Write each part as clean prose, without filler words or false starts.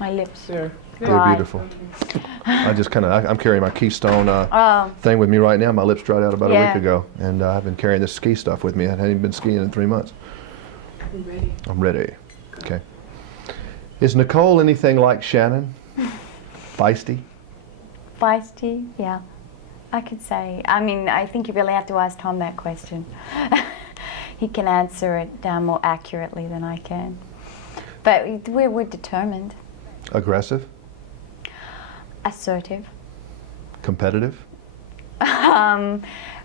My lips are They're dry. beautiful. I'm carrying my Keystone thing with me right now. My lips dried out about a week ago, and I've been carrying this ski stuff with me. I hadn't been skiing in 3 months. I'm ready. I'm ready. Okay. Is Nicole anything like Shannon? Feisty? Feisty, yeah. I could say. I mean, I think you really have to ask Tom that question. He can answer it more accurately than I can. But we're determined. Aggressive? Assertive. Competitive?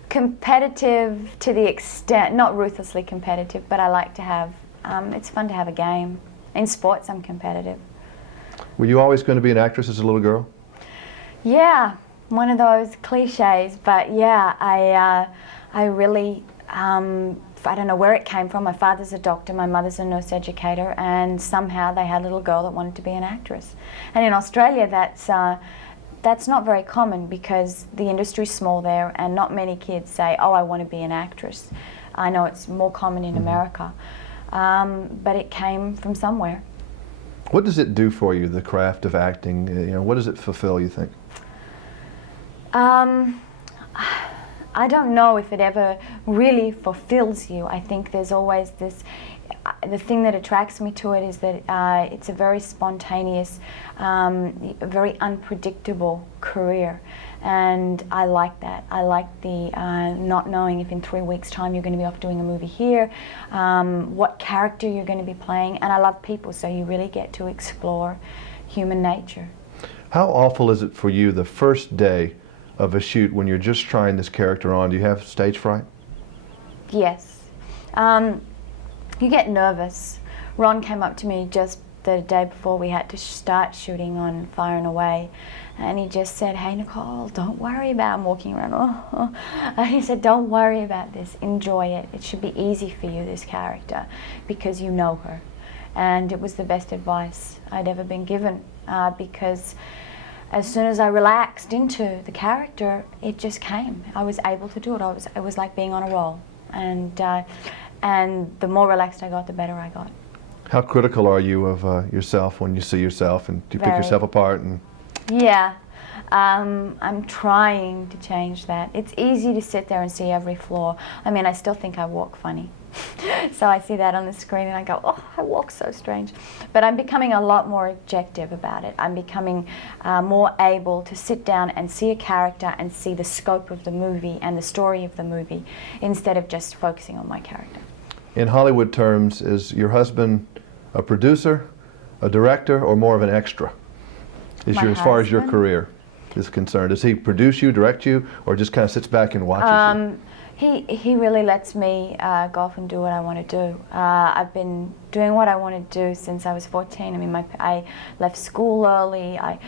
Competitive to the extent, not ruthlessly competitive, but I like to have, it's fun to have a game. In sports, I'm competitive. Were you always going to be an actress as a little girl? Yeah, one of those cliches, but yeah, I really, I don't know where it came from. My father's a doctor, my mother's a nurse educator, and somehow they had a little girl that wanted to be an actress. And in Australia, that's not very common because the industry's small there, and not many kids say, "Oh, I want to be an actress." I know it's more common in America, but it came from somewhere. What does it do for you, the craft of acting? You know, what does it fulfill, you think? I don't know if it ever really fulfills you. I think there's always this, the thing that attracts me to it is that it's a very spontaneous, very unpredictable career. And I like that. I like the not knowing if in 3 weeks' time you're going to be off doing a movie here, what character you're going to be playing. And I love people, so you really get to explore human nature. How awful is it for you the first day of a shoot when you're just trying this character on? Do you have stage fright? Yes. You get nervous. Ron came up to me just the day before we had to start shooting on Fire and Away, and he just said, "Hey Nicole, don't worry about," I'm walking around, and he said, "Don't worry about this, enjoy it. It should be easy for you, this character, because you know her." And it was the best advice I'd ever been given, because as soon as I relaxed into the character, it just came. I was able to do it. It was like being on a roll. And the more relaxed I got, the better I got. How critical are you of yourself when you see yourself, and do you pick yourself apart? And yeah, I'm trying to change that. It's easy to sit there and see every flaw. I mean, I still think I walk funny. So I see that on the screen and I go, "Oh, I walk so strange." But I'm becoming a lot more objective about it. I'm becoming more able to sit down and see a character and see the scope of the movie and the story of the movie instead of just focusing on my character. in Hollywood terms, is your husband a producer, a director, or more of an extra? As far as your career is concerned, does he produce you, direct you, or just kind of sits back and watches you? He really lets me go off and do what I want to do. I've been doing what I want to do since I was 14. I mean, I left school early. I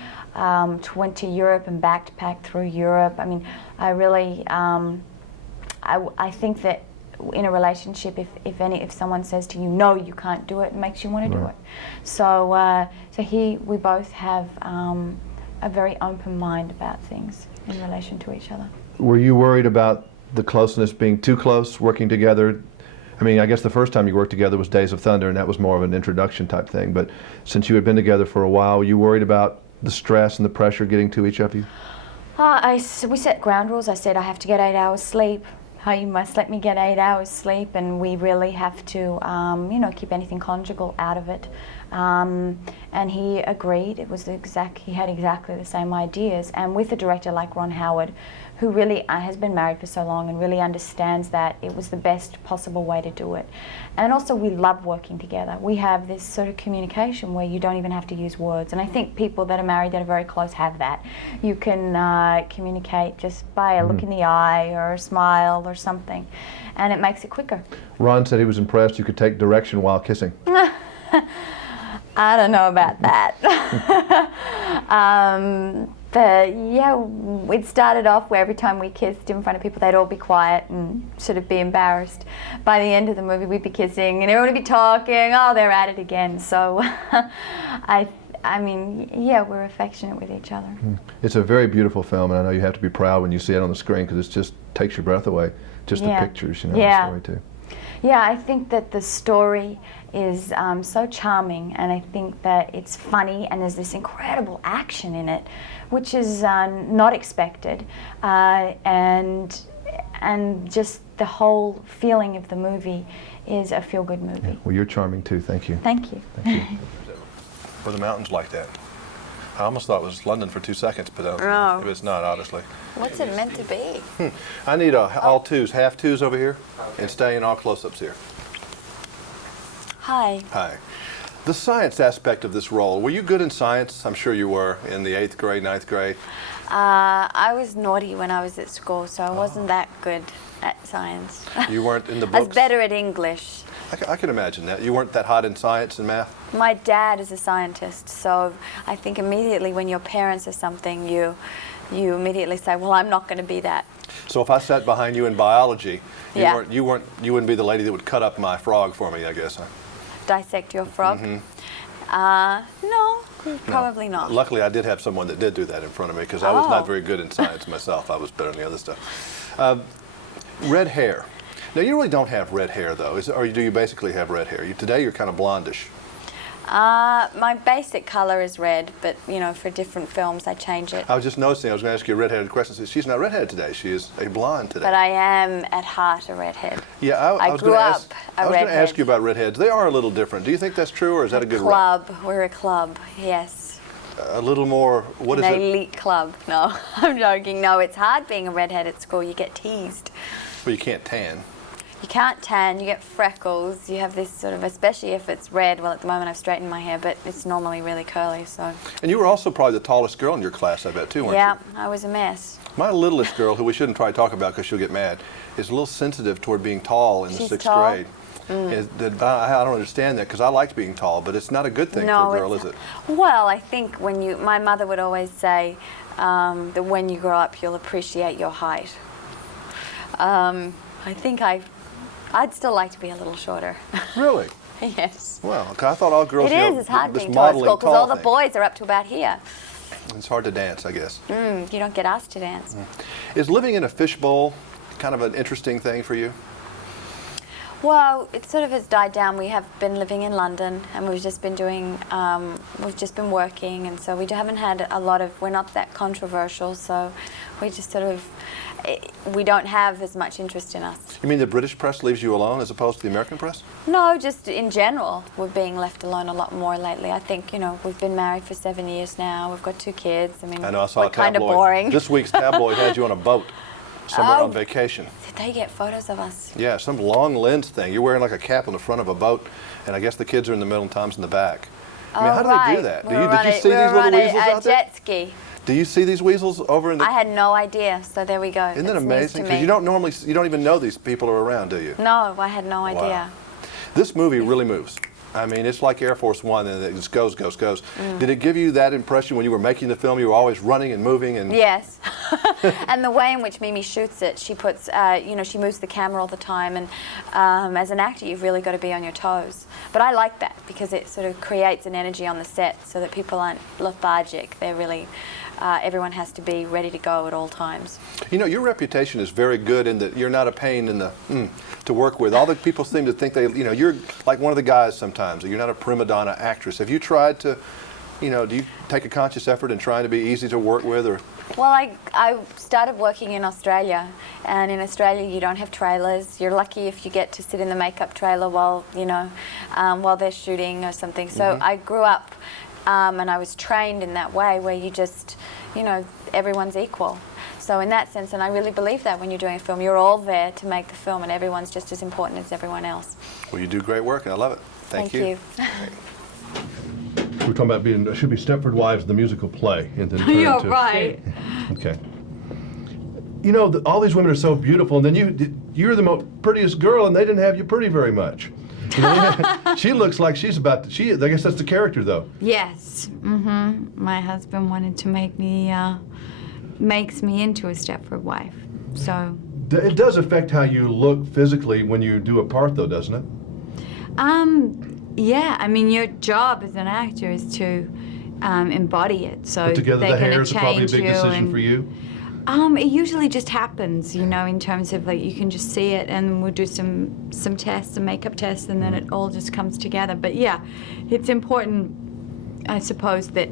went to Europe and backpacked through Europe. I mean, I really, I think that in a relationship, if someone says to you, no, you can't do it, it makes you want to do it. So, we both have a very open mind about things in relation to each other. Were you worried about the closeness being too close, working together? I mean, I guess the first time you worked together was Days of Thunder, and that was more of an introduction type thing. But since you had been together for a while, were you worried about the stress and the pressure getting to each of you? We set ground rules. I said I have to get 8 hours sleep. You must let me get 8 hours sleep, and we really have to, keep anything conjugal out of it. And he agreed. It was he had exactly the same ideas. And with a director like Ron Howard, who really has been married for so long and really understands that it was the best possible way to do it. And also, we love working together. We have this sort of communication where you don't even have to use words. And I think people that are married that are very close have that. You can communicate just by a look in the eye or a smile or something, and it makes it quicker. Ron said he was impressed you could take direction while kissing. I don't know about that. But yeah, it started off where every time we kissed in front of people, they'd all be quiet and sort of be embarrassed. By the end of the movie, we'd be kissing and everyone would be talking, oh, they're at it again. So I mean, yeah, we're affectionate with each other. It's a very beautiful film, and I know you have to be proud when you see it on the screen because it just takes your breath away. Just the pictures, the story too. Yeah, I think that the story is so charming, and I think that it's funny, and there's this incredible action in it, which is not expected, and just the whole feeling of the movie is a feel-good movie. Yeah. Well, you're charming too. Thank you. Thank you. Thank you. Were the mountains like that? I almost thought it was London for 2 seconds, but it's not, obviously. What's it meant to be? I need all twos, half twos over here, and stay in all close-ups here. Hi. Hi. The science aspect of this role, were you good in science? I'm sure you were in the 8th grade, 9th grade. I was naughty when I was at school, so I wasn't that good at science. You weren't in the I was books? better at English. I can imagine that. You weren't that hot in science and math? My dad is a scientist, so I think immediately when your parents are something, you immediately say, well, I'm not going to be that. So if I sat behind you in biology, Yeah. you wouldn't be the lady that would cut up my frog for me, I guess, huh? Dissect your frog? No, probably not. Luckily, I did have someone that did do that in front of me, because I was not very good in science myself. I was better in the other stuff. Red hair. Now, you really don't have red hair, though, or do you basically have red hair? Today, you're kind of blondish. My basic color is red, but for different films I change it. I was just noticing, I was going to ask you a redheaded question. She's not redheaded today, she is a blonde today. But I am at heart a redhead. Yeah, I was grew gonna up ask, a I was going to redhead. ask you about redheads. They are a little different. Do you think that's true, or is that a good club? We're a club, yes. A little more, what is An it? elite club. No, I'm joking. No, it's hard being a redhead at school. You get teased. Well, you can't tan. You can't tan, you get freckles, you have this sort of, especially if it's red, well at the moment I've straightened my hair, but it's normally really curly, so. And you were also probably the tallest girl in your class, I bet, too, weren't you? Yeah, I was a mess. My littlest girl, who we shouldn't probably talk about because she'll get mad, is a little sensitive toward being tall in the She's 6th tall? grade. I don't understand that, because I liked being tall, but it's not a good thing for a girl, is it? Well, I think my mother would always say that when you grow up you'll appreciate your height. I think I'd still like to be a little shorter. Really? Yes. Well, I thought all girls, It's hard this being tall at modeling school because all the thing. boys are up to about here. It's hard to dance, I guess. You don't get asked to dance. Is living in a fishbowl kind of an interesting thing for you? Well, it sort of has died down. We have been living in London, and we've just been doing, we've just been working, and so we haven't had a lot of, we're not that controversial, so we just sort of, we don't have as much interest in us. You mean the British press leaves you alone as opposed to the American press? No, just in general, we're being left alone a lot more lately. I think, we've been married for 7 years now. We've got 2 kids. I mean, I know, I saw we're a tabloid. kind of boring. This week's tabloid had you on a boat somewhere on vacation. Did they get photos of us? Yeah, some long lens thing. You're wearing like a cap on the front of a boat, and I guess the kids are in the middle and Tom's in the back. I mean, how do they do that? Did you see these little weasels out there? Jet ski. Do you see these weasels over in the... I had no idea, so there we go. Isn't that It's news to amazing? me. Because you don't even know these people are around, do you? No, I had no idea. Wow. This movie really moves. I mean, it's like Air Force One, and it just goes, goes, goes. Did it give you that impression when you were making the film? You were always running and moving and... Yes. And the way in which Mimi shoots it, she puts, she moves the camera all the time, and as an actor, you've really got to be on your toes. But I like that because it sort of creates an energy on the set so that people aren't lethargic. They're really, everyone has to be ready to go at all times. You know, your reputation is very good in that you're not a pain in the to work with. All the people seem to think you're like one of the guys sometimes. You're not a prima donna actress. Have you tried to, do you take a conscious effort in trying to be easy to work with, or? Well, I started working in Australia, and in Australia you don't have trailers. You're lucky if you get to sit in the makeup trailer while they're shooting or something. So I grew up, and I was trained in that way where you just, everyone's equal. So in that sense, and I really believe that when you're doing a film, you're all there to make the film, and everyone's just as important as everyone else. Well, you do great work, and I love it. Thank you. We're talking about it should be Stepford Wives, the musical play. You're right. Okay. All these women are so beautiful, and then you're the most prettiest girl, and they didn't have you pretty very much. She looks like she's about to, I guess that's the character, though. Yes. My husband wanted to make me, makes me into a Stepford wife, so. It does affect how you look physically when you do a part, though, doesn't it? Yeah, I mean, your job as an actor is to embody it. So Put together they're the gonna hair is probably a change big you decision and, for you. It usually just happens, you know, in terms of like you can just see it, and we'll do some tests, some makeup tests, and then it all just comes together. But yeah, it's important, I suppose, that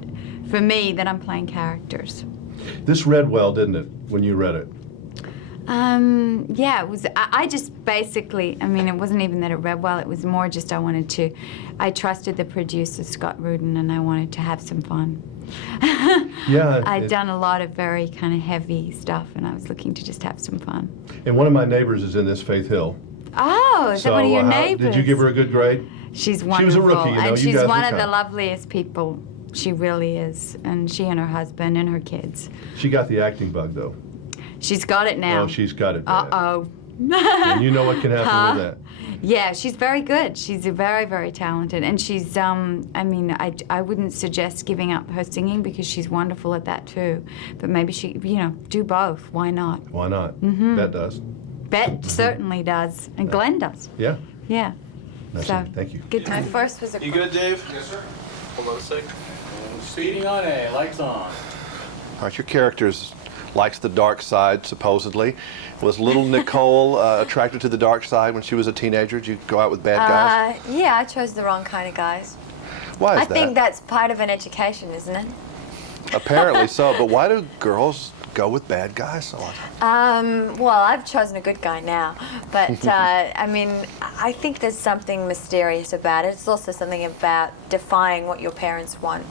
for me that I'm playing characters. This read well, didn't it, when you read it? Yeah, it was. I just basically, I mean, it wasn't even that it read well. It was more just I trusted the producer, Scott Rudin, and I wanted to have some fun. Yeah. I'd done a lot of very kind of heavy stuff, and I was looking to just have some fun. And one of my neighbors is in this, Faith Hill. Oh, is that one of your neighbors? Did you give her a good grade? She's wonderful. She was a rookie, you know. And you she's guys one were of the kind. loveliest people. She really is. And she and her husband and her kids. She got the acting bug, though. She's got it now. Oh, she's got it bad. Uh-oh. And you know what can happen with that. Yeah, she's very good. She's very, very talented. And she's, I mean, I wouldn't suggest giving up her singing because she's wonderful at that too. But maybe she, you know, do both. Why not? Why not? Mm-hmm. Bet does. Bet certainly does. And Glenn does. Yeah. Yeah. Nice. So, Thank you. good My time. first was a You good, Dave? Yes, sir. Hold on a sec. Speeding on A, lights on. All right, your character's likes the dark side, supposedly. Was little Nicole attracted to the dark side when she was a teenager? Did you go out with bad guys? Yeah, I chose the wrong kind of guys. Why is I that? think that's part of an education, isn't it? Apparently so, but why do girls go with bad guys so often? Well, I've chosen a good guy now, but I mean, I think there's something mysterious about it. It's also something about defying what your parents want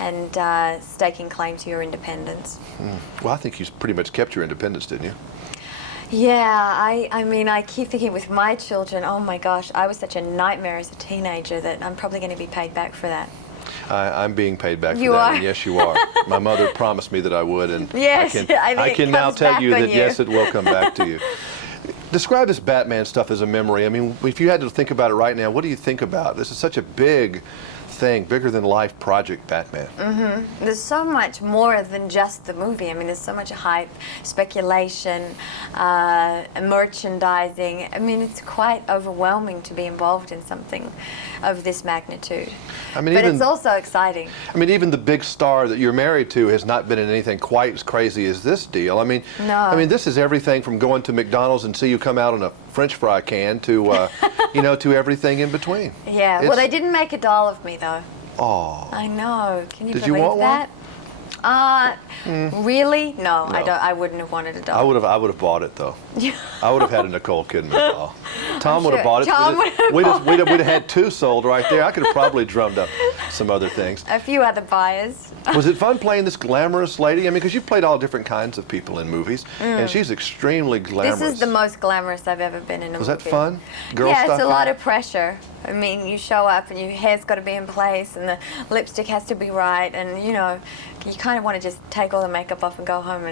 and staking claim to your independence. Well, I think you pretty much kept your independence, didn't you? Yeah, I mean, I keep thinking with my children, oh my gosh, I was such a nightmare as a teenager that I'm probably going to be paid back for that. I'm being paid back for You that, are? and yes, you are. My mother promised me that I would, and Yes, I I think can it now comes tell back you on that you. yes, it will come back to you. Describe this Batman stuff as a memory. I mean, if you had to think about it right now, what do you think about? This is such a big thing, bigger than life project, Batman. There's so much more than just the movie. I mean, there's so much hype, speculation, merchandising. I mean, it's quite overwhelming to be involved in something of this magnitude. I mean, But even, it's also exciting. I mean, even the big star that you're married to has not been in anything quite as crazy as this deal. I mean, No. I mean, this is everything from going to McDonald's and see you come out in a French fry can to, you know, to everything in between. Yeah, well, It's- they didn't make a doll of me, though. Oh. I know. Can you Did you believe want one? that? Really? No, I No. don't. I wouldn't have wanted a doll. I would have bought it though. I would have had a Nicole Kidman doll. Tom would have sure bought it. Tom would have We'd have had two sold right there. I could have probably drummed up some other things. A few other buyers. Was it fun playing this glamorous lady? I mean, because you've played all different kinds of people in movies, and she's extremely glamorous. This is the most glamorous I've ever been in a Was movie. that fun? Girl Yeah, stuff? it's a lot of pressure. I mean, you show up and your hair's got to be in place and the lipstick has to be right, and you know, you kind of want to just take all the makeup off and go home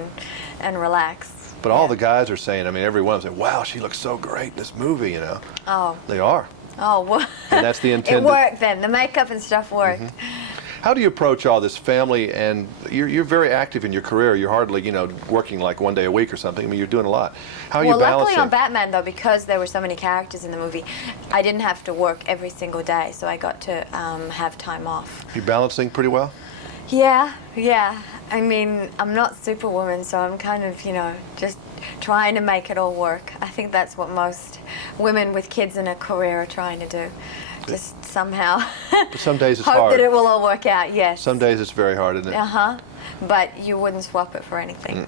and relax. But all the guys are saying, I mean, every one of them saying, wow, she looks so great in this movie, you know. Oh. They are. Oh, well. And that's the intended. It worked then. The makeup and stuff worked. How do you approach all this family? And you're very active in your career. You're hardly, you know, working like one day a week or something. I mean, you're doing a lot. How are you Well, balancing? luckily on Batman, though, because there were so many characters in the movie, I didn't have to work every single day, so I got to have time off. You balancing pretty well? Yeah, yeah. I mean, I'm not Superwoman, so I'm kind of, you know, just trying to make it all work. I think that's what most women with kids in a career are trying to do. Just somehow But some days it's hope hard. that it will all work out, yes. Some days it's very hard, isn't it? Uh-huh. But you wouldn't swap it for anything.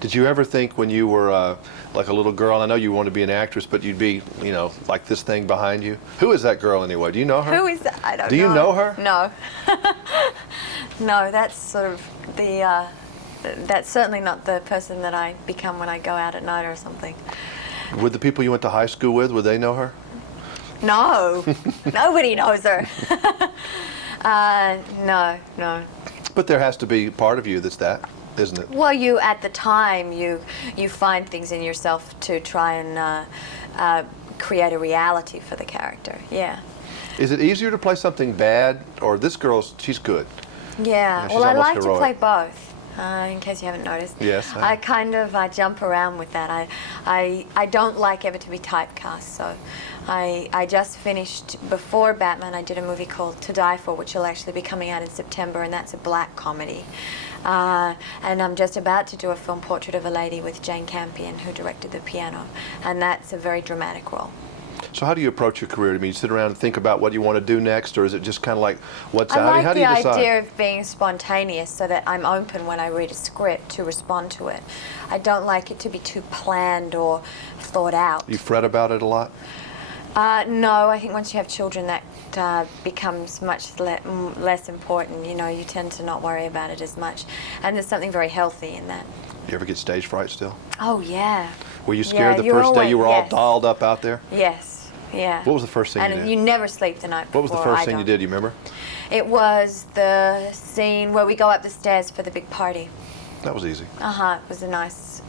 Did you ever think when you were like a little girl, I know you wanted to be an actress, but you'd be, you know, like this thing behind you? Who is that girl anyway? Do you know her? Who is that? I don't know. Do you know her? No. No, that's sort of the, that's certainly not the person that I become when I go out at night or something. Would the people you went to high school with, would they know her? No, nobody knows her. No, no. But there has to be part of you that's that, isn't it? Well, you at the time you find things in yourself to try and create a reality for the character. Yeah. Is it easier to play something bad, or this girl's, she's good? Yeah. She's Well, I almost like heroic. to play both. In case you haven't noticed. Yes. I kind of jump around with that. I don't like ever to be typecast, so I just finished, before Batman, I did a movie called To Die For, which will actually be coming out in September, and that's a black comedy. And I'm just about to do a film, Portrait of a Lady, with Jane Campion, who directed the piano, and that's a very dramatic role. So how do you approach your career? I mean, you sit around and think about what you want to do next, or is it just kind of like what's out? I How like do you the decide? idea of being spontaneous, so that I'm open when I read a script to respond to it. I don't like it to be too planned or thought out. You fret about it a lot? No, I think once you have children, that becomes much less important. You know, you tend to not worry about it as much, and there's something very healthy in that. You ever get stage fright still? Oh yeah. Were you scared the you're first day you were all yes. dolled up out there? Yes. Yeah. What was the first thing you And did? you never sleep the night before. What was the first thing you don't. did? You remember? It was the scene where we go up the stairs for the big party. That was easy. It was a nice.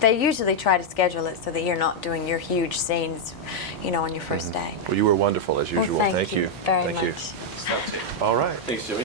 They usually try to schedule it so that you're not doing your huge scenes, you know, on your first day. Well, you were wonderful as usual. Well, thank you you. very Thank much. you. All right. Thanks, Jimmy.